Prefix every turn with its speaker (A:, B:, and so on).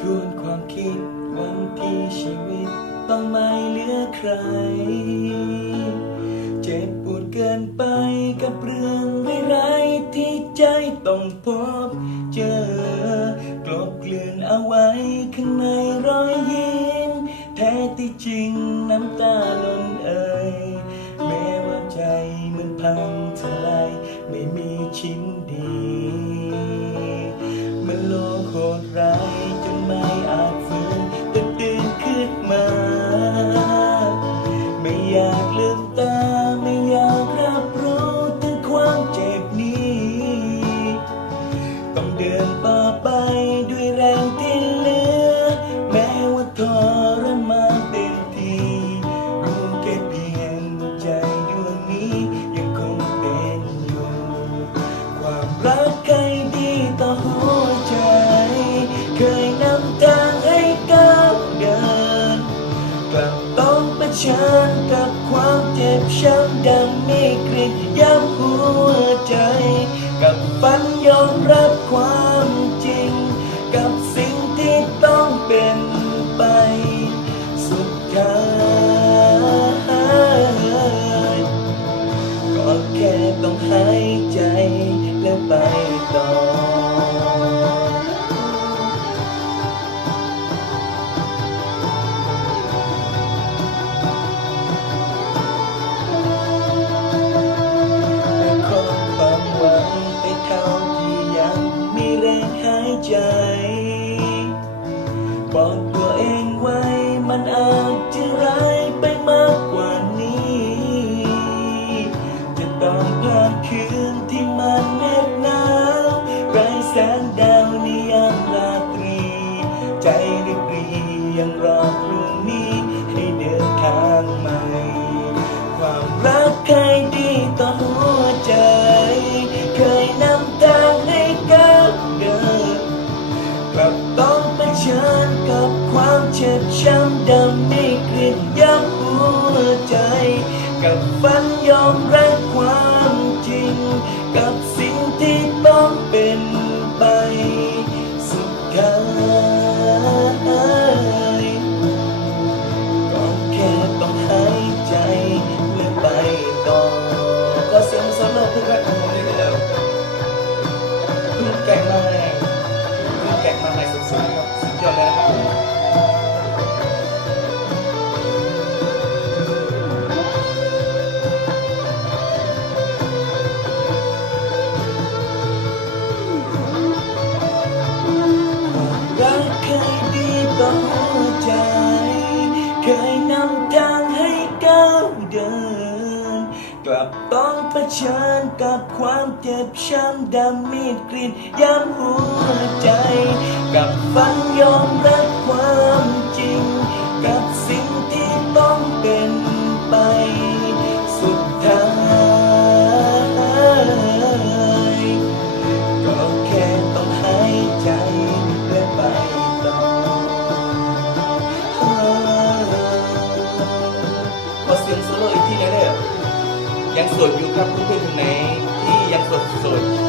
A: ทวนความคิดวันที่ชีวิต ต้องไม่เหลือใคร เจ็บปวดเกินไปกับเรื่องไร้ายที่ใจต้องพบเจอกลบเกลื่อนเอาไว้ข้างในรอยยิ้มแท้ที่จริงน้ำตาล้นเอ่ยแม้ว่าใจมันพังทลายไม่มีชิ้นดี ลับต้องเผชิญกับความเจ็บช้ำดังมีกรีดย้ำหัวใจกับฝัน หายใจ บอกตัวเองไว้มันอาจจะร้ายไปมากกว่านี้ จะต้องผ่านคืนที่มันเหน็บหนาวไร้แสงดาวในยามราตรี ใจริบรียังรอ ต้องเผชิญกับความเจ็บช้ำดำไม่กรีดย้ำหัวใจ กับฝันยอมรับ เคยนำทางให้ก้าวเดิน กลับต้องเผชิญกับความเจ็บช้ำดำมีดกรีดย้ำหัวใจ กับฝันยอมรับความจริง ยังโสดอยู่ครับเพื่อนๆคนไหนที่ยังโสดโสด